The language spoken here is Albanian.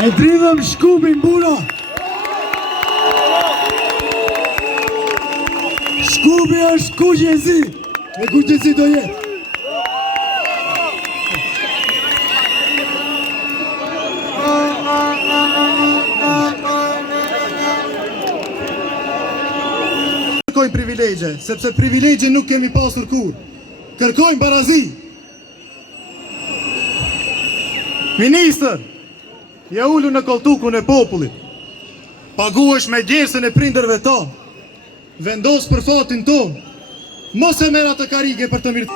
E dridhëm Shkupin bura. Shkupi është kuqezi. E kuqezi do jetë. Kërkojmë privilegje, sepse privilegje nuk kemi pasur kur. Kërkojmë barazi. Ministër, ja ullu në koltukun e popullit. Paguesh me djersën e prindërve ta. Vendos për fatin ton. Mos e merr atë karige për të mirë.